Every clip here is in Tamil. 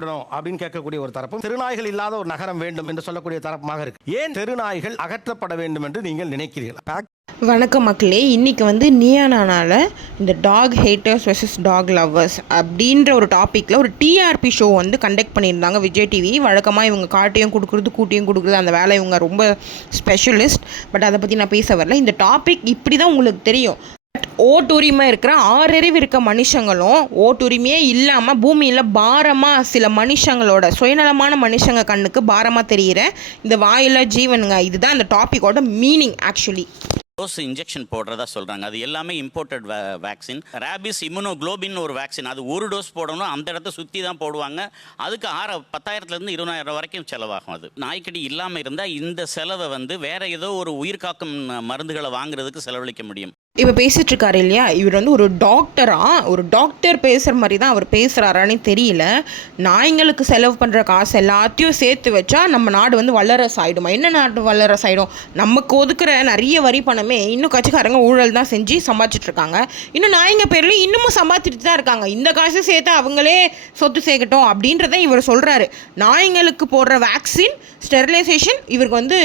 அப்படின்னு கேட்கக்கூடிய ஒரு தரப்பும், தெருநாய்கள் இல்லாத ஒரு நகரம் வேண்டும் என்று சொல்லக்கூடிய தரப்புமாக இருக்கு. ஏன் தெருநாய்கள் அகற்றப்பட வேண்டும் என்று நீங்கள் நினைக்கிறீர்கள்? வணக்கம் மக்களே, இன்றைக்கி வந்து நீயா நானால இந்த dog haters versus dog lovers அப்படின்ற ஒரு டாப்பிக்கில் ஒரு டிஆர்பி ஷோ வந்து கண்டக்ட் பண்ணியிருந்தாங்க விஜய் டிவி. வழக்கமாக இவங்க காட்டையும் கொடுக்குறது கூட்டியும் கொடுக்குறது அந்த வேலை இவங்க ரொம்ப ஸ்பெஷலிஸ்ட். பட் அதை பற்றி நான் பேச வரல. இந்த டாபிக் இப்படி தான் உங்களுக்கு தெரியும். ஓட்டுரிமை இருக்கிற 6 அறிவு இருக்க மனுஷங்களும் ஓட்டுரிமையே இல்லாமல் பூமியில் பாரமாக சில மனுஷங்களோட சுயநலமான மனுஷங்க கண்ணுக்கு பாரமாக தெரிகிற இந்த வாயில ஜீவனுங்க. இதுதான் அந்த டாப்பிக்கோட மீனிங். ஆக்சுவலி டோஸ் இன்ஜெக்ஷன் போடுறதா சொல்கிறாங்க. அது எல்லாமே இம்போர்ட்டட் வேக்சின். ரேபிஸ் இம்யூனோக்ளோபின் ஒரு வேக்சின். அது ஒரு டோஸ் போடணும், அந்த இடத்த சுற்றி தான் போடுவாங்க. அதுக்கு 10,000 20,000 வரைக்கும் செலவாகும். அது நாய்க்கடி இல்லாமல் இருந்தால் இந்த செலவை வந்து வேற ஏதோ ஒரு உயிர்காக்கும் மருந்துகளை வாங்குறதுக்கு செலவழிக்க முடியும். இப்போ பேசிகிட்டு இருக்காரு இல்லையா, இவர் வந்து ஒரு டாக்டர் பேசுகிற மாதிரி தான் அவர் பேசுகிறாரான்னு தெரியல. நாய்ங்களுக்கு செலவு பண்ணுற காசு எல்லாத்தையும் சேர்த்து வச்சா நம்ம நாடு வந்து வல்லரசு ஆகிடுமா? என்ன நாடு வல்லரசு ஆகிடும்? நமக்கு ஒதுக்குற நிறைய வரி பணமே இன்னும் கட்சிக்காரங்க ஊழல் தான் செஞ்சு சம்பாதிச்சிட்ருக்காங்க. இன்னும் நாய்ங்க பேர்லையும் இன்னமும் சம்பாதிச்சுட்டு தான் இருக்காங்க. இந்த காசு சேர்த்து அவங்களே சொத்து சேர்க்கட்டும் அப்படின்றத இவர் சொல்கிறாரு. நாய்ங்களுக்கு போடுற வேக்சின் ஸ்டெரிலைசேஷன் இவருக்கு வந்து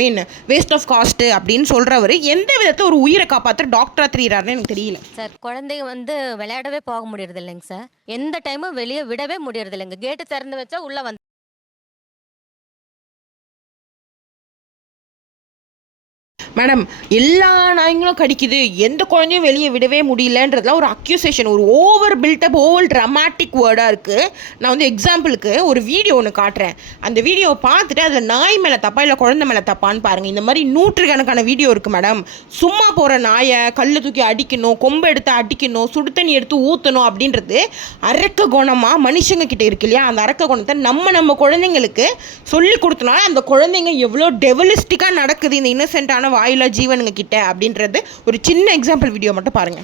மெயின் வேஸ்ட் ஆஃப் காஸ்ட்டு அப்படின்னு சொல்கிறவர் எந்த விதத்தை ஒரு உயிரை காப்பாற்ற டாக்டரா தெரியுறாருன்னு எனக்கு தெரியல சார். குழந்தைங்க வந்து விளையாடவே போக முடியறது இல்லைங்க சார். எந்த டைமும் வெளியே விடவே முடியறது இல்லைங்க. கேட்டு திறந்து வச்சா உள்ள வந்து மேடம் எல்லா நாய்ங்களும் கடிக்குது, எந்த குழந்தையும் வெளியே விடவே முடியலன்றதுலாம் ஒரு அக்யூசேஷன், ஒரு ஓவர் பில்டப் ஓவர் ட்ராமாட்டிக் வேர்டாக இருக்குது. நான் வந்து எக்ஸாம்பிளுக்கு ஒரு வீடியோ ஒன்று காட்டுறேன். அந்த வீடியோவை பார்த்துட்டு அதில் நாய் மேலே தப்பா இல்லை குழந்தை மேலே தப்பான்னு பாருங்கள். இந்த மாதிரி நூற்றுக்கணக்கான வீடியோ இருக்குது மேடம். சும்மா போகிற நாயை கல் தூக்கி அடிக்கணும், கொம்பை எடுத்து அடிக்கணும், சுடு தண்ணி எடுத்து ஊற்றணும் அப்படின்றது அரக்க குணமாக மனுஷங்க கிட்டே இருக்கு இல்லையா? அந்த அரக்க குணத்தை நம்ம குழந்தைங்களுக்கு சொல்லி கொடுத்தனா அந்த குழந்தைங்க எவ்வளோ டெவலிஸ்டிக்காக நடக்குது இந்த இன்னசென்ட்டான வாயில ஜீவனுங்க கிட்ட அப்படின்றது ஒரு சின்ன எக்ஸாம்பிள் வீடியோ மட்டும் பாருங்க.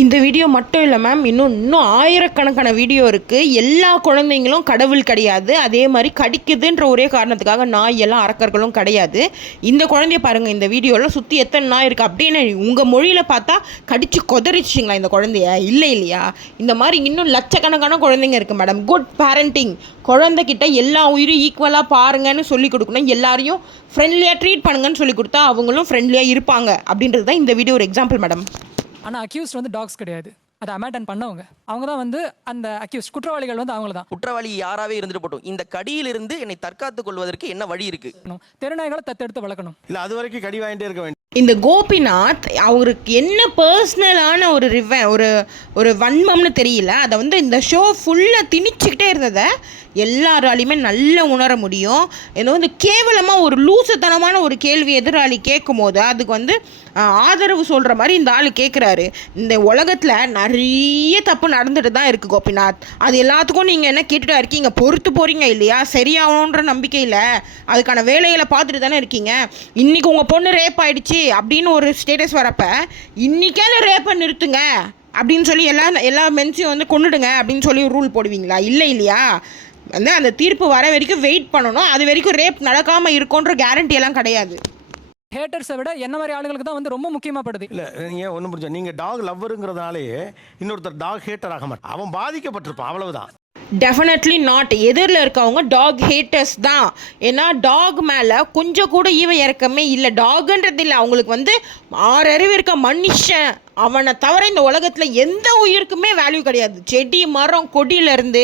இந்த வீடியோ மட்டும் இல்லை மேம், இன்னும் ஆயிரக்கணக்கான வீடியோ இருக்குது. எல்லா குழந்தைங்களும் கடவுள் கிடையாது. அதே மாதிரி கடிக்குதுன்ற ஒரே காரணத்துக்காக நாய் எல்லாம் அரக்கர்களும் கிடையாது. இந்த குழந்தைய பாருங்கள், இந்த வீடியோவில் சுற்றி எத்தனை நாய் இருக்குது அப்படின்னு உங்கள் மொழியில் பார்த்தா கடிச்சு கொதறிச்சிங்களா இந்த குழந்தைய? இல்லையா? இந்த மாதிரி இன்னும் லட்சக்கணக்கான குழந்தைங்க இருக்குது மேடம். குட் பேரண்டிங், குழந்தைகிட்ட எல்லா உயிரும் ஈக்குவலாக பாருங்கன்னு சொல்லி கொடுக்கணும். எல்லாரையும் ஃப்ரெண்ட்லியாக ட்ரீட் பண்ணுங்கன்னு சொல்லி கொடுத்தா அவங்களும் ஃப்ரெண்ட்லியாக இருப்பாங்க அப்படின்றது தான் இந்த வீடியோ ஒரு எக்ஸாம்பிள் மேடம். ஆனால் அக்யூஸ்ட் வந்து டாக்ஸ் கிடையாது, அதை அமேட்டன் பண்ணவங்க. அவங்க தான் வந்து அந்த அக்யூஸ்ட், குற்றவாளிகள் வந்து அவங்கள தான். குற்றவாளி யாராவே இருந்துட்டு போட்டோம், இந்த கடியிலிருந்து என்னை தற்காத்துக் கொள்வதற்கு என்ன வழி இருக்கு? தெருநாய்களை தத்தெடுத்து வளர்க்கணும். இல்லை அது வரைக்கும் கடி வாங்கிட்டே இருக்க வேண்டும். இந்த கோபிநாத் அவருக்கு என்ன பர்சனலான ஒரு வன்மம்னு தெரியல. அதை வந்து இந்த ஷோ ஃபுல்லாக திணிச்சுக்கிட்டே இருந்ததை எல்லாராலையுமே நல்லா உணர முடியும். ஏதோ வந்து கேவலமாக ஒரு லூசத்தனமான ஒரு கேள்வி எதிராளி கேட்கும் போது அதுக்கு வந்து ஆதரவு சொல்கிற மாதிரி இந்த ஆள் கேட்குறாரு. இந்த உலகத்தில் நிறைய தப்பு நடந்துட்டு தான் இருக்குது கோபிநாத். அது எல்லாத்துக்கும் நீங்கள் என்ன கேட்டுட்டா இருக்கீங்க? பொறுத்து போகிறீங்க இல்லையா? சரியாகணுன்ற நம்பிக்கையில் அதுக்கான வேலைகளை பார்த்துட்டு தானே இருக்கீங்க. இன்றைக்கி உங்கள் பொண்ணு ரேப் ஆகிடுச்சு அப்படின்னு ஒரு ஸ்டேட்டஸ் வரப்ப இன்னைக்கான ரேப்பை நிறுத்துங்க அப்படின்னு சொல்லி எல்லா மென்ஸையும் வந்து கொண்டுடுங்க அப்படின்னு சொல்லி ரூல் போடுவீங்களா? இல்லையா? வந்து அந்த தீர்ப்பு வர வரைக்கும் வெயிட் பண்ணணும். அது வரைக்கும் ரேப் நடக்காமல் இருக்கும்ன்ற கேரண்டி எல்லாம் கிடையாது. ஹேட்டர்ஸை விட என்ன மாதிரி ஆளுங்களுக்கு தான் வந்து ரொம்ப முக்கியமாகப்படுது. இல்லை நீங்கள் ஒன்றும் புரிஞ்சா, நீங்கள் டாக் லவ்வருங்கிறதுனாலே இன்னொருத்தர் டாக் ஹேட்டர் ஆக மாட்டான். அவன் பாதிக்கப்பட்டிருப்பான், அவ்வளவுதான். Definitely not. எதிரில் இருக்கவங்க டாக் ஹேட்டர்ஸ் தான். ஏன்னா டாக் மேலே கொஞ்சம் கூட ஈவ இறக்கமே இல்லை. டாகுன்றது இல்லை, அவங்களுக்கு வந்து 6 அறிவு இருக்க மனுஷன் அவனை தவிர இந்த உலகத்தில் எந்த உயிருக்குமே வேல்யூ கிடையாது. செடி மரம் கொடியிலேருந்து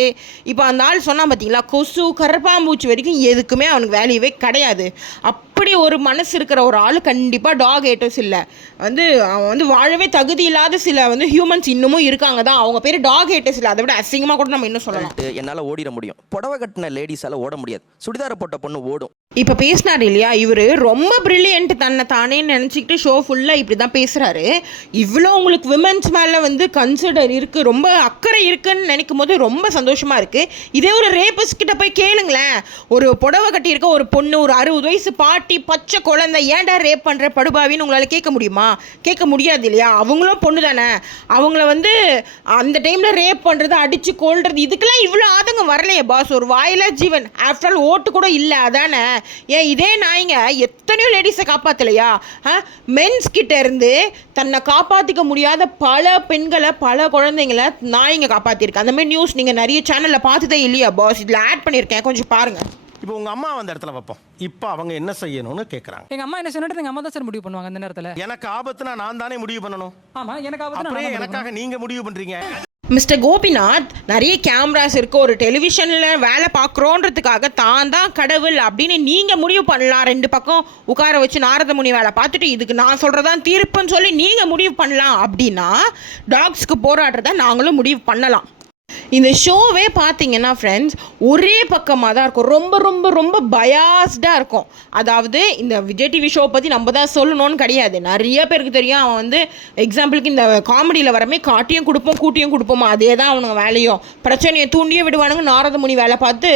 இப்போ அந்த ஆள் சொன்னால் பார்த்தீங்களா, கொசு கரப்பாம்பூச்சி வரைக்கும் எதுக்குமே அவனுக்கு வேல்யூவே கிடையாது. அப்படி ஒரு மனசு இருக்கிற ஒரு ஆள் கண்டிப்பாக டாக் ஹேட்டர்ஸ் இல்லை. வந்து அவன் வந்து வாழவே தகுதி இல்லாத சில வந்து ஹியூமன்ஸ் இன்னமும் இருக்காங்க தான். அவங்க பேர் டாக் ஹேட்டர்ஸ் இல்லை, அதை விட அசிங்கமாக கூட நம்ம இன்னும் சொல்லலாம். என்னால் ஓடிட முடியும், புடவை கட்டின லேடிஸால் ஓட முடியாது, சுடிதார போட்ட பொண்ணு ஓடும். இப்போ பேசினார் இல்லையா, இவர் ரொம்ப பிரில்லியன்ட் தன்னை தானே நினச்சிக்கிட்டு ஷோ ஃபுல்லாக இப்படி தான் பேசுகிறாரு. இவ்வளோ உங்களுக்கு விமென்ஸ் மேலே வந்து கன்சிடர் இருக்குது, ரொம்ப அக்கறை இருக்குன்னு நினைக்கும் போது ரொம்ப சந்தோஷமாக இருக்குது. இதே ஒரு ரேபிஸ்ட் கிட்ட போய் கேளுங்களேன். ஒரு புடவை கட்டியிருக்க ஒரு பொண்ணு, ஒரு 60 வயசு பாட்டி, பச்சை குழந்தை, ஏன்டா ரேப் பண்ணுற படுபாவின்னு உங்களால் கேட்க முடியுமா? கேட்க முடியாது இல்லையா? அவங்களும் பொண்ணு தானே. அவங்கள வந்து அந்த டைமில் ரேப் பண்ணுறது, அடித்து கொள்வது, இதுக்கெல்லாம் இவ்வளோ ஆதங்கம் வரலையே பாஸ். ஒரு வாயில ஜீவன், ஆஃப்டர் ஆல் ஓட்டு கூட இல்லை, அதானே? ஏன் இதே நாய்ங்க எத்தனையோ லேடிஸை காப்பாற்றலையா? மென்ஸ் கிட்ட இருந்து தன்னை காப்பாற்றி காப்பாற்றிக்க முடியாத பல பெண்களை, பல குழந்தைங்களை நாய்ங்க காப்பாற்றிருக்கு. அந்த மாதிரி நியூஸ் நீங்கள் நிறைய சேனலில் பார்த்ததே இல்லையா பாஸ்? இதில் ஆட் பண்ணியிருக்கேன், கொஞ்சம் பாருங்கள். இப்போ உங்க அம்மா அந்த இடத்துல வைப்போம். இப்போ அவங்க என்ன செய்யணும்னு கேட்குறாங்க. எங்கள் அம்மா என்ன சொன்னாட்டு எங்கள் அம்மா தான் சார் முடிவு பண்ணுவாங்க அந்த நேரத்தில். எனக்கு ஆபத்துனா நான் தானே முடிவு பண்ணணும். ஆமாம், எனக்கு அப்படியே எனக்காக நீங்க முடிவு பண்றீங்க. மிஸ்டர் கோபிநாத், நிறைய கேமராஸ் இருக்கு, ஒரு டெலிவிஷனில் வேலை பார்க்குறோன்றதுக்காக தான் கடவுள் அப்படின்னு நீங்கள் முடிவு பண்ணலாம். 2 பக்கம் உட்கார வச்சு நாரத முனி வேலை பார்த்துட்டு இதுக்கு நான் சொல்கிறதான் தீர்ப்புன்னு சொல்லி நீங்கள் முடிவு பண்ணலாம் அப்படின்னா டாக்ஸ்க்கு போராடுறத நாங்களும் முடிவு பண்ணலாம். இந்த ஷோவே பார்த்தீங்கன்னா ஃப்ரெண்ட்ஸ் ஒரே பக்கமாக தான் இருக்கும். ரொம்ப ரொம்ப ரொம்ப பயாஸ்டாக இருக்கும். அதாவது இந்த விஜய் டிவி ஷோ பற்றி நம்ம தான் சொல்லணும்னு கிடையாது, நிறைய பேருக்கு தெரியும். அவன் வந்து எக்ஸாம்பிளுக்கு இந்த காமெடியில் வரமே காட்டியும் கொடுப்போம் கூட்டியும் கொடுப்போமா, அதே தான் அவனுங்க வேலையும். பிரச்சனையை தூண்டியும் விடுவானுங்க. நாரதமுனி வேலை பார்த்து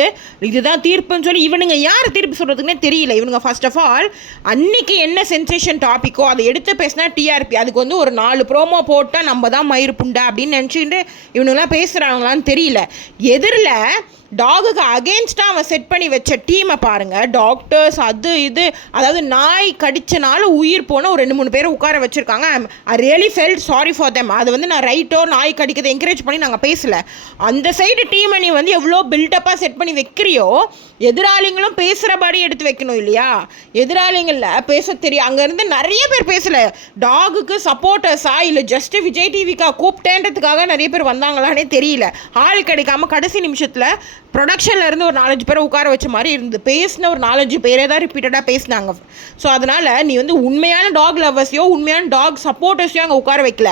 இதுதான் தீர்ப்புன்னு சொல்லி இவனுங்க யார் தீர்ப்பு சொல்கிறதுக்குனே தெரியல. இவனுங்க ஃபர்ஸ்ட் ஆஃப் ஆல் அன்னைக்கு என்ன சென்சேஷன் டாப்பிக்கோ அதை எடுத்து பேசினா டிஆர்பி, அதுக்கு வந்து ஒரு 4 ப்ரோமோ போட்டால் நம்ம தான் மயிர் புண்டா அப்படின்னு நினச்சிட்டு இவனுங்களாம் பேசுகிறாங்களான்னு தெரியல. எதிரில் டாகுக்கு அகெயின்ஸ்டாக அவன் செட் பண்ணி வச்ச டீமை பாருங்கள். டாக்டர்ஸ் அது இது, அதாவது நாய் கடிச்சனால உயிர் போன ஒரு 2-3 பேரை உட்கார வச்சுருக்காங்க. I really felt sorry for them. அது வந்து நான் ரைட்டோ நாய் கடிக்கிறதை என்கரேஜ் பண்ணி நாங்கள் பேசலை. அந்த சைடு டீமை நீ வந்து எவ்வளோ பில்டப்பாக செட் பண்ணி வைக்கிறியோ எதிராளிங்களும் பேசுகிறபடி எடுத்து வைக்கணும் இல்லையா? எதிராளிங்களில் பேச தெரியும். அங்கேருந்து நிறைய பேர் பேசலை. டாகுக்கு சப்போர்ட்டர்ஸா இல்லை ஜஸ்ட்டு விஜய் டிவிக்கா கூப்பிட்டேன்றதுக்காக நிறைய பேர் வந்தாங்களானே தெரியல. ஆள் கிடைக்காம கடைசி நிமிஷத்தில் ப்ரொடக்ஷனில் இருந்து ஒரு 4-5 பேரை உட்கார வச்ச மாதிரி இருந்து பேசின ஒரு 4-5 பேரே தான் ரிப்பீட்டடாக பேசினாங்க. ஸோ அதனால் நீ வந்து உண்மையான டாக் லவ்வர்ஸையோ உண்மையான டாக் சப்போர்ட்டர்ஸையோ அங்கே உட்கார வைக்கல.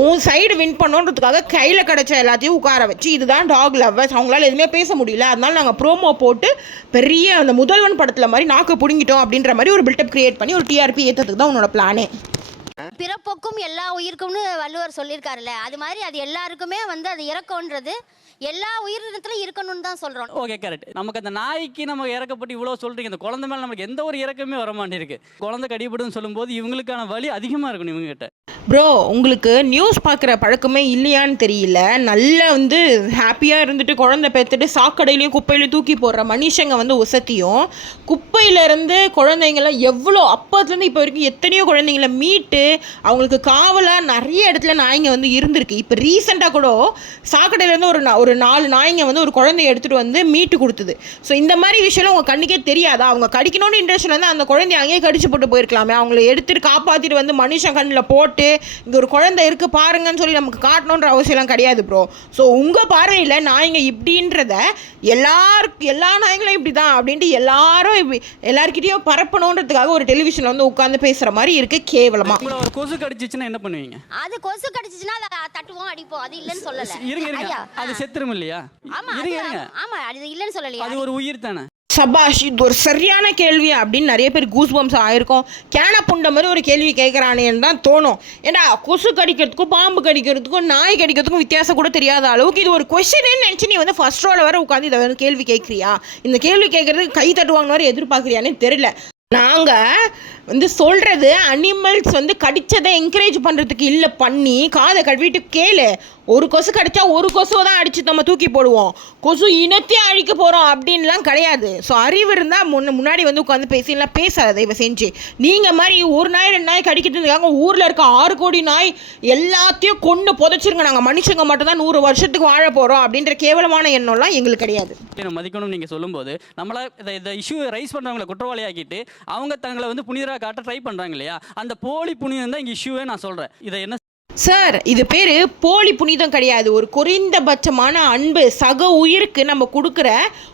உன் சைடு வின் பண்ணுன்றதுக்காக கையில் கிடச்ச எல்லாத்தையும் உட்கார வச்சு இதுதான் டாக் லவ்வர்ஸ், அவங்களால எதுவுமே பேச முடியல, அதனால நாங்கள் ப்ரோமோ போட்டு பெரிய அந்த முதல்வன் படத்தில் மாதிரி நாக்கு பிடுங்கிட்டோம் அப்படின்ற மாதிரி ஒரு பில்டப் கிரியேட் பண்ணி ஒரு டிஆர்பி ஏற்றதுக்கு தான் உன்னோட பிளானே. பிறப்போக்கும் எல்லா உயிருக்கும்னு வள்ளுவர் சொல்லியிருக்காருல்ல, அது மாதிரி அது எல்லாருக்குமே வந்து அது இறக்கம்ன்றது எல்லா உயிரினத்திலும் இருக்கணும்னு தான் சொல்றோம். Okay, correct. நமக்கு அந்த நாய்க்கு நம்ம இறக்கப்பட்டு இவ்வளோ சொல்றீங்க, இந்த குழந்தை மேலே நமக்கு எந்த ஒரு இறக்கமே வர மாட்டேருக்கு. குழந்தை கடிபடுன்னு சொல்லும்போது இவங்களுக்கான வலி அதிகமாக இருக்கணும் இவங்க கிட்ட. ப்ரோ, உங்களுக்கு நியூஸ் பார்க்குற பழக்கமே இல்லையான்னு தெரியல. நல்லா வந்து ஹாப்பியாக இருந்துட்டு குழந்தை பெற்றுட்டு சாக்கடையிலையும் குப்பையிலையும் தூக்கி போடுற மனுஷங்க வந்து உசத்தியும் குப்பையிலேருந்து குழந்தைங்களாம் எவ்வளோ அப்போதுலேருந்து இப்போ வரைக்கும் எத்தனையோ குழந்தைங்கள மீட்டு அவங்களுக்கு காவலாக நிறைய இடத்துல நாய்ங்க வந்து இருந்திருக்கு. இப்போ ரீசெண்டாக கூட சாக்கடையிலேருந்து ஒரு 4 நாய்ங்க வந்து ஒரு குழந்தைய எடுத்துகிட்டு வந்து மீட்டு கொடுத்தது. ஸோ இந்த மாதிரி விஷயம்லாம் உங்கள் கண்ணுக்கே தெரியாதா? அவங்க கடிக்கணும்னு இன்ட்ரெஸ்ட் வந்து அந்த குழந்தைய அங்கேயே கடிச்சு போட்டு போயிருக்கலாமே. அவங்கள எடுத்துகிட்டு காப்பாற்றிட்டு வந்து மனுஷன் கண்ணில் போட்டு இங்கே ஒரு குழந்தை இருக்குது பாருங்கன்னு சொல்லி நமக்கு காட்டணுன்ற அவசியம்லாம் கிடையாது ப்ரோ. ஸோ உங்கள் பார்வையில் நாய்ங்க இப்படின்றத எல்லா நாய்களும் இப்படி தான் அப்படின்ட்டு எல்லாரும் இப்படி எல்லாருக்கிட்டையும் பரப்பணுன்றதுக்காக ஒரு டெலிவிஷனில் வந்து உட்காந்து பேசுகிற மாதிரி இருக்குது கேவலமாக. ஒரு கொசு கடிச்சிச்சுன்னா என்ன பண்ணுவீங்க? அது கொசு கடிச்சிச்சுன்னா அதை தட்டுவோம் அடிப்போம், அது இல்லைன்னு சொல்லலை. இருங்க, அது செத்துரும் இல்லையா? ஆமா, அது இல்லைன்னு சொல்லலையா? அது ஒரு உயிர் தானே. சபாஷ், இது ஒரு சரியான கேள்வி அப்படின்னு நிறைய பேர் கூஸ் பம்ஸ் ஆயிருக்கும். கேன புண்ட மாதிரி ஒரு கேள்வி கேட்குறானேன்னு தான் தோணும். ஏன்னா கொசு கடிக்கிறதுக்கும் பாம்பு கடிக்கிறதுக்கும் நாய் கடிக்கிறதுக்கும் வித்தியாசம் கூட தெரியாத அளவுக்கு இது ஒரு கொஸ்டின்னு நினச்சி நீ வந்து ஃபர்ஸ்ட் ரோல வர உட்காந்து இதை வந்து கேள்வி கேட்குறியா? இந்த கேள்வி கேட்கறதுக்கு கை தட்டுவாங்க மாதிரி எதிர்பார்க்குறியானே தெரியல. நாங்கள் வந்து சொல்கிறது அனிமல்ஸ் வந்து கடிச்சதை என்கரேஜ் பண்ணுறதுக்கு இல்லை, பண்ணி காதை கழுவிட்டு கேளு. ஒரு கொசு கடிச்சா ஒரு கொசுவை தான் அடித்து நம்ம தூக்கி போடுவோம், கொசு இனத்தையும் அழிக்க போகிறோம் அப்படின்லாம் கிடையாது. ஸோ அறிவு இருந்தால் முன்னாடி வந்து உட்காந்து பேசிலாம் பேசாத இவ செஞ்சு. நீங்கள் மாதிரி ஒரு நாய் 2 நாய் கடிக்கிறதுக்காக ஊரில் இருக்க 6 கோடி நாய் எல்லாத்தையும் கொண்டு புதைச்சிருங்க, நாங்கள் மனுஷங்க மட்டும் தான் 100 வருஷத்துக்கு வாழ போகிறோம் அப்படின்ற கேவலமான எண்ணம்லாம் எங்களுக்கு கிடையாது. மதிக்கணும் நீங்கள் சொல்லும்போது நம்மளா இந்த இஷ்யூ ரைஸ் பண்ணுறவங்களை குற்றவாளியாக்கிட்டு அவங்க தங்களை வந்து புனிதராக காட்ட ட்ரை பண்ணுறாங்க இல்லையா? அந்த போலி புனிதம் தான் இங்கே இஷ்யூவே நான் சொல்கிறேன். இதை என்ன சார், இது பேர் போலி புனிதம் கிடையாது. ஒரு குறைந்தபட்சமான அன்பு, சக உயிருக்கு நம்ம கொடுக்குற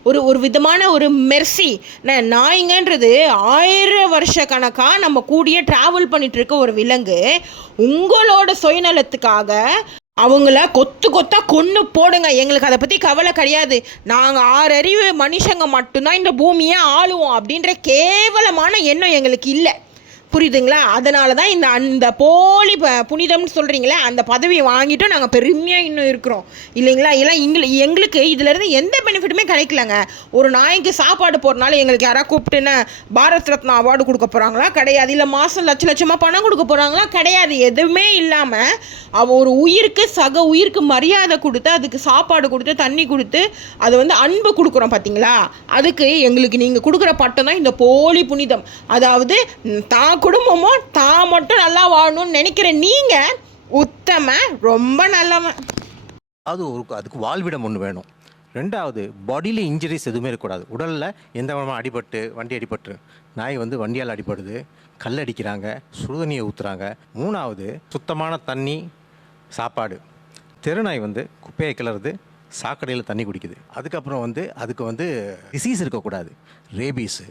ஒரு விதமான ஒரு மெர்சி. நாய்ங்கன்றது 1000 வருஷ கணக்காக நம்ம கூடிய ட்ராவல் பண்ணிட்டு இருக்க ஒரு விலங்கு. உங்களோட சுயநலத்துக்காக அவங்கள கொத்தா கொன்று போடுங்க, எங்களுக்கு அதை பற்றி கவலை கிடையாது. நாங்கள் 6 அறிவு மனுஷங்க மட்டும்தான் இந்த பூமியை ஆளுவோம் அப்படின்ற கேவலமான எண்ணம் எங்களுக்கு இல்லை, புரியுதுங்களா? அதனால தான் அந்த போலி புனிதம்னு சொல்கிறீங்களே அந்த பதவியை வாங்கிட்டு நாங்கள் பெருமையாக இன்னும் இருக்கிறோம் இல்லைங்களா? எல்லாம் எங்களுக்கு இதிலேருந்து எந்த பெனிஃபிட்டுமே கிடைக்கலங்க. ஒரு நாய்க்கு சாப்பாடு போகிறனால எங்களுக்கு யாராவது கூப்பிட்டுன்னு பாரத் ரத்னா அவார்டு கொடுக்க போகிறாங்களா? கிடையாது. இல்லை மாதம் லட்சமாக பணம் கொடுக்க போகிறாங்களா? கிடையாது. எதுவுமே இல்லாமல் அவள் ஒரு உயிருக்கு சக உயிருக்கு மரியாதை கொடுத்து அதுக்கு சாப்பாடு கொடுத்து தண்ணி கொடுத்து அதை வந்து அன்பு கொடுக்குறோம் பார்த்தீங்களா? அதுக்கு எங்களுக்கு நீங்கள் கொடுக்குற பட்டம் தான் இந்த போலி புனிதம். அதாவது தான் குடும்பமும் தான் மட்டும் நல்லா வாழணும்னு நினைக்கிற நீங்கள் உத்தமன், ரொம்ப நல்லவன். அது அதுக்கு வாழ்விடம் ஒன்று வேணும். ரெண்டாவது, பாடியில் இன்ஜுரிஸ் எதுவுமே இருக்கக்கூடாது. உடலில் எந்த விதமாக அடிபட்டு வண்டி அடிபட்டு நாய் வண்டியால் அடிபடுது, கல் அடிக்கிறாங்க, சுடுதண்ணியை ஊற்றுறாங்க. மூணாவது, சுத்தமான தண்ணி, சாப்பாடு. தெருநாய் குப்பையை கிளறுது, சாக்கடையில் தண்ணி குடிக்குது. அதுக்கப்புறம் அதுக்கு டிசீஸ் இருக்கக்கூடாது, ரேபீஸு.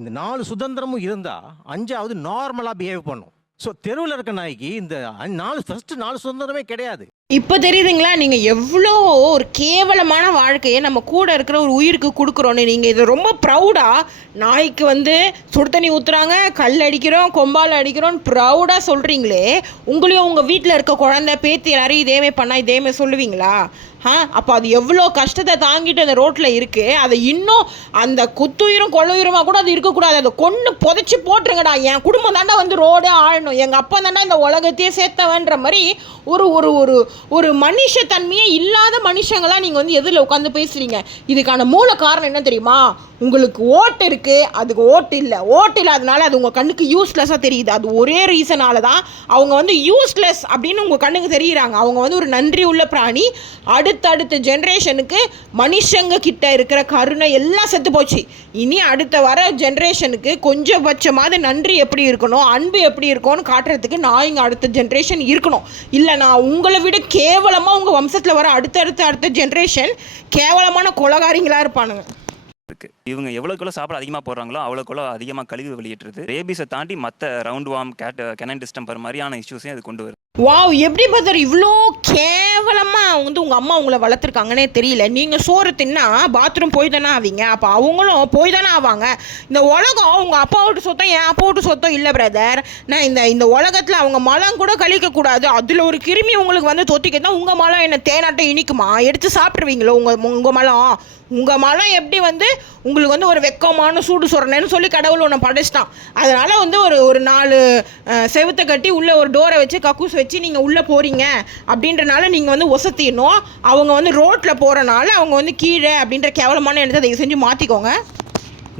இந்த 4 சுதந்திரமும் இருந்தால் 5வது நார்மலாக பிஹேவ் பண்ணும். ஸோ தெருவில் இருக்க நாய்க்கு இந்த 4 சுதந்திரமே கிடையாது. இப்போ தெரியுதுங்களா நீங்கள் எவ்வளோ ஒரு கேவலமான வாழ்க்கையை நம்ம கூட இருக்கிற ஒரு உயிருக்கு கொடுக்குறோன்னு. நீங்கள் இதை ரொம்ப ப்ரௌடாக நாய்க்கு சுடு தண்ணி ஊற்றுறாங்க, கல் அடிக்கிறோம், கொம்பால் அடிக்கிறோம் ப்ரௌடாக சொல்கிறீங்களே. உங்களையும் உங்கள் வீட்டில் இருக்க குழந்தை பேத்தி எல்லாரையும் இதேமே பண்ணால் இதேமே சொல்லுவீங்களா? அப்போ அது எவ்வளோ கஷ்டத்தை தாங்கிட்டு அந்த ரோட்டில் இருக்குது. அதை இன்னும் அந்த குத்துயிரும் கொள்ளுயிரமாக கூட அது இருக்கக்கூடாது. அதை கொன்று புதைச்சி போட்டுருங்கடா. என் குடும்பம் தாண்டா ரோடே ஆழணும், எங்கள் அப்பா தாண்டா இந்த உலகத்தையே சேர்த்தவன்ற மாதிரி ஒரு ஒரு ஒரு ஒரு மனுஷத்தன்மையே இல்லாத மனுஷங்களாக நீங்கள் எதில் உட்காந்து பேசுகிறீங்க. இதுக்கான மூல காரணம் என்ன தெரியுமா? உங்களுக்கு ஓட்டு இருக்குது, அதுக்கு ஓட்டு இல்லை. ஓட்டு இல்லாதனால அது உங்கள் கண்ணுக்கு யூஸ்லெஸ்ஸாக தெரியுது. அது ஒரே ரீசனால தான் அவங்க யூஸ்லெஸ் அப்படின்னு உங்கள் கண்ணுக்கு தெரியுறாங்க. அவங்க ஒரு நன்றி உள்ள பிராணி. அடுத்த ஜென்ரேஷனுக்கு மனுஷங்க கிட்ட இருக்கிற கருணை எல்லாம் செத்து போச்சு. இனி அடுத்த வர ஜென்ரேஷனுக்கு கொஞ்சபட்சமாவது நன்றி எப்படி இருக்கணும், அன்பு எப்படி இருக்கும்னு காட்டுறதுக்கு நாய்ங்க அடுத்த ஜென்ரேஷன் இருக்கணும். இல்லை நான் உங்களை விட கேவலமாக உங்கள் வம்சத்தில் வர அடுத்த ஜென்ரேஷன் கேவலமான கொலகாரிங்களாக இருப்பானுங்க. இவங்க எவ்வளோக்குள்ள சாப்பாடு அதிகமாக போடுறாங்களோ அவ்வளோக்குள்ள அதிகமாக கழிவு வெளியிட்டுருது. ரேபிஸை தாண்டி மற்ற ரவுண்ட் வார்ம், கெனைன் டிஸ்டம்பர் மாதிரியான இஷ்யூஸையும் அது கொண்டு வரும். வாவ், எப்படி பார்த்தாரு இவ்வளோ கேவலமாக உங்கள் அம்மா உங்களை வளர்த்துருக்காங்கன்னே தெரியல. நீங்கள் சோறு தின்னா பாத்ரூம் போய் தானே ஆவீங்க, அப்போ அவங்களும் போய் தானே ஆவாங்க. இந்த உலகம் உங்கள் அப்பா விட்டு சொத்தம் என் அப்பா விட்டு சொத்தம் இல்லை பிரதர். நான் இந்த உலகத்தில் அவங்க மலம் கூட கழிக்கக்கூடாது. அதில் ஒரு கிருமி உங்களுக்கு தொத்திக்கிட்டா உங்கள் மலம் என்ன தேனாட்டம் இனிக்குமா? எடுத்து சாப்பிட்ருவீங்களோ உங்கள் மலம்? உங்கள் மலம் எப்படி உங்களுக்கு ஒரு வெக்கமான சூடு சொரணேன்னு சொல்லி கடவுள் ஒன்று படைச்சிட்டான். அதனால் ஒரு 4 செவுத்தை கட்டி உள்ளே ஒரு டோரை வச்சு கக்கூஸ் வச்சு நீங்கள் உள்ளே போகிறீங்க அப்படின்றனால நீங்கள் ஒசத்திடணும். அவங்க ரோட்டில் போகிறனால அவங்க கீழே அப்படின்ற கேவலமான எண்ணத்தை தயவு செஞ்சு மாற்றிக்கோங்க.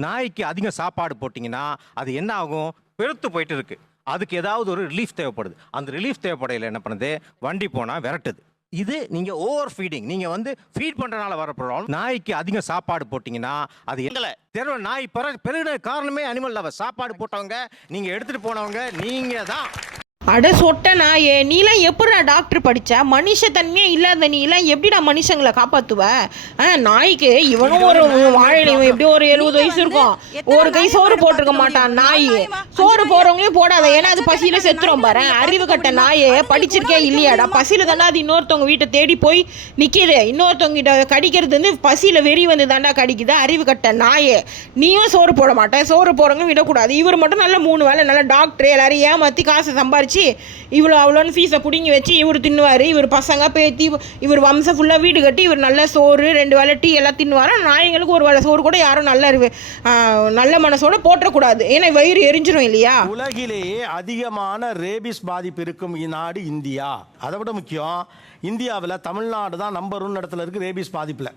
நாய்க்கு அதிகம் சாப்பாடு போட்டிங்கன்னா அது என்ன ஆகும்? பெருத்து போயிட்டு இருக்கு. அதுக்கு ஏதாவது ஒரு ரிலீஃப் தேவைப்படுது. அந்த ரிலீஃப் தேவைப்படையில் என்ன பண்ணுது? வண்டி போனால் விரட்டுது. இது நீங்கள் ஓவர் ஃபீடிங், நீங்கள் ஃபீட் பண்ணுறதுனால வர ப்ராப்ளம். நாய்க்கு அதிகம் சாப்பாடு போட்டிங்கன்னா அது எங்களை தெருவ நாய் பெருகின காரணமே அனிமல் லவர். சாப்பாடு போட்டவங்க, நீங்கள் எடுத்துகிட்டு போனவங்க நீங்கள் தான். அட சொட்ட நாயே, நீலாம் எப்படிடா டாக்டர் படித்த? மனுஷத்தன்மையே இல்லாத நீலாம் எப்படிடா மனுஷங்களை காப்பாற்றுவ? நாய்க்கு இவனும் ஒரு வாழை, இவன் எப்படியும் ஒரு 70 வயசு இருக்கும், ஒரு கை சோறு போட்டிருக்க மாட்டான். நாய் சோறு போகிறவங்களையும் போடாத, ஏன்னா அது பசியில் செத்துரும் பாரு. அறிவு கட்ட நாயே, படிச்சிருக்கே இல்லையாடா? பசியில் தாண்டா அது இன்னொருத்தவங்க வீட்டை தேடி போய் நிற்கிது. இன்னொருத்தவங்க கிட்ட கடிக்கிறது பசியில் வெறி தாண்டா கடிக்குது. அறிவு கட்ட நாயே, நீயும் சோறு போட மாட்டேன். சோறு போகிறவங்க விடக்கூடாது. இவர் மட்டும் நல்ல 3 வேலை நல்ல டாக்டர், எல்லாரையும் ஏமாற்றி காசு சம்பாரிச்சு இவ்வளோ அவ்வளோன்னு ஃபீஸை பிடிங்கி வச்சு இவர் தின்னுவார். இவர் பசங்க பேத்தி இவர் வம்சம் ஃபுல்லாக வீடு கட்டி இவர் நல்ல சோறு 2 வேளை டீ எல்லாம் தின்னுவார். நாய்களுக்கு ஒரு வேளை சோறு கூட யாரும் நல்ல மனசோட போட்டக்கூடாது, ஏன்னா வயிறு எரிஞ்சிடும் இல்லையா? உலகிலேயே அதிகமான ரேபிஸ் பாதிப்பு இருக்கும் நாடு இந்தியா. அதை விட முக்கியம், இந்தியாவில் தமிழ்நாடு தான் நம்பர் 1 இடத்துல இருக்குது ரேபிஸ் பாதிப்பில்.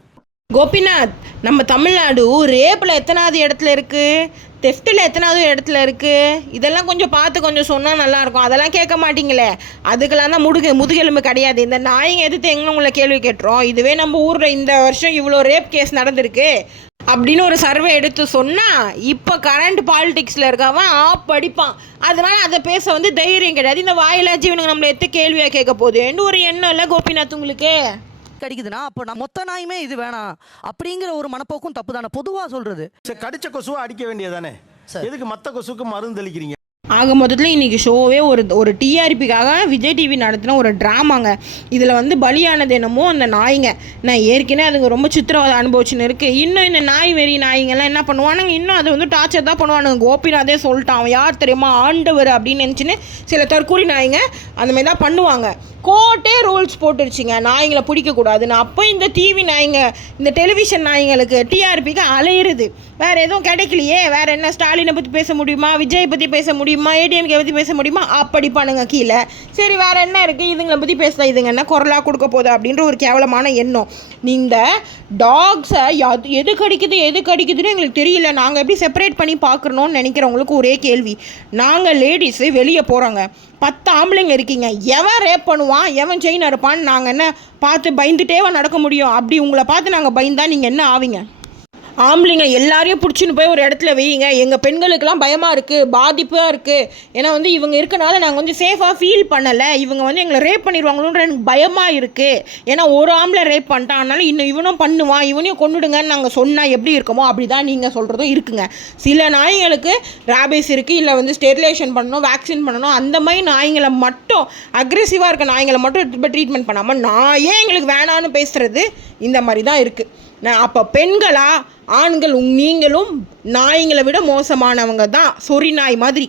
கோபிநாத், நம்ம தமிழ்நாடு ரேப்பில் எத்தனாவது இடத்துல இருக்குது, தெஃப்டில் எத்தனாவது இடத்துல இருக்குது, இதெல்லாம் கொஞ்சம் பார்த்து கொஞ்சம் சொன்னால் நல்லாயிருக்கும். அதெல்லாம் கேட்க மாட்டீங்களே. அதுக்கெல்லாம் தான் முதுகெலும்பு கிடையாது. இந்த நாய்ங்க எதிர்த்து எங்கே உங்களை கேள்வி கேட்டுறோம். இதுவே நம்ம ஊரில் இந்த வருஷம் இவ்வளோ ரேப் கேஸ் நடந்திருக்கு அப்படின்னு ஒரு சர்வே எடுத்து சொன்னால் இப்போ கரண்ட் பாலிடிக்ஸில் இருக்கவன் படிப்பான். அதனால் அதை பேச தைரியம் கிடையாது. இந்த வாயிலா ஜீவனுக்கு நம்மளை எத்த கேள்வியாக கேட்க போகுதுன்னு ஒரு எண்ணம் இல்லை கோபிநாத் உங்களுக்கு? கடிக்குதுன்னா அப்போ நான் மொத்த நாயுமே இது வேணாம் அப்படிங்கிற ஒரு மனப்போக்கும் தப்பு தானே பொதுவாக சொல்றது. கடிச்ச கொசுவை அடிக்க வேண்டியதானே, எதுக்கு மற்ற கொசுக்கு மருந்து தெளிக்கிறீங்க? ஆக மொத்தத்தில் இன்றைக்கி ஷோவே ஒரு டிஆர்பிக்காக விஜய் டிவி நடத்தின ஒரு ட்ராமாங்க. இதில் பலியானது என்னமோ அந்த நாய்ங்க. நான் ஏற்கனவே அதுங்க ரொம்ப சித்திரவதை அனுபவிச்சுன்னு இருக்குது. இன்னும் இந்த நாய் வெறி நாய்ங்கெல்லாம் என்ன பண்ணுவானுங்க, இன்னும் அதை டார்ச்சர் தான் பண்ணுவானுங்க. கோபிநாதே சொல்லிட்டான், அவன் யார் தெரியுமா, ஆண்டவர் அப்படின்னு நினச்சின்னு சில தற்கூரி நாய்ங்க அந்த மாதிரி தான் பண்ணுவாங்க. கோர்ட்டே ரூல்ஸ் போட்டுருச்சுங்க நாய்ங்களை பிடிக்கக்கூடாதுன்னு. அப்போ இந்த டிவி நாய்ங்க, இந்த டெலிவிஷன் நாய்ங்களுக்கு டிஆர்பிக்கு அலையிறது. வேறு எதுவும் கிடைக்கலையே, வேறு என்ன ஸ்டாலினை பற்றி பேச முடியுமா, விஜய் பற்றி பேச முடியுமா, ஏடிஎம்கே பற்றி பேச முடியுமா, அப்படி பண்ணுங்க கீழே. சரி வேறு என்ன இருக்குது, இதுங்களை பற்றி பேசலாம், இதுங்க என்ன குரலாக கொடுக்க போகுது அப்படின்ற ஒரு கேவலமான எண்ணம். நீங்கள் டாக்ஸை எது கடிக்குதுன்னு எங்களுக்கு தெரியல, நாங்கள் எப்படி செப்பரேட் பண்ணி பார்க்குறோன்னு நினைக்கிறவங்களுக்கு ஒரே கேள்வி. நாங்கள் லேடிஸு வெளியே போகிறோங்க, 10 ஆம்பளைங்க இருக்கீங்க, எவன் ரேப் பண்ணுவான், எவன் செயின் அறுப்பான்னு நாங்கள் என்ன பார்த்து பயந்துட்டேவா நடக்க முடியும்? அப்படி உங்களை பார்த்து நாங்கள் பயந்தா நீங்கள் என்ன ஆவீங்க? ஆம்பளைங்க எல்லாரையும் பிடிச்சின்னு போய் ஒரு இடத்துல வையுங்க. எங்கள் பெண்களுக்கெல்லாம் பயமாக இருக்குது, பாதிப்பாக இருக்குது. ஏன்னா வந்து இவங்க இருக்கனால நாங்கள் வந்து சேஃபாக ஃபீல் பண்ணலை, இவங்க வந்து எங்களை ரேப் பண்ணிடுவாங்களோன்ற எனக்கு பயமாக இருக்குது. ஏன்னா ஒரு ஆம்பளை ரேப் பண்ணிட்டான், அதனால இன்னும் இவனும் பண்ணுவான், இவனையும் கொண்டுடுங்கன்னு நாங்கள் சொன்னால் எப்படி இருக்குமோ அப்படி தான் நீங்கள் சொல்கிறதும் இருக்குங்க. சில நாய்களுக்கு ரேபிஸ் இருக்குது, இல்லை வந்து ஸ்டெரிலைசேஷன் பண்ணணும், வேக்சின் பண்ணணும், அந்த மாதிரி நாய்களை மட்டும், அக்ரெசிவாக இருக்க நாய்களை மட்டும் இப்போ ட்ரீட்மெண்ட் பண்ணாமல் நாயே எங்களுக்கு வேணான்னு பேசுகிறது இந்த மாதிரி தான் இருக்குது. அப்போ பெண்களா ஆண்கள் நீங்களும் நாய்ங்களை விட மோசமானவங்க தான், சொறி நாய் மாதிரி.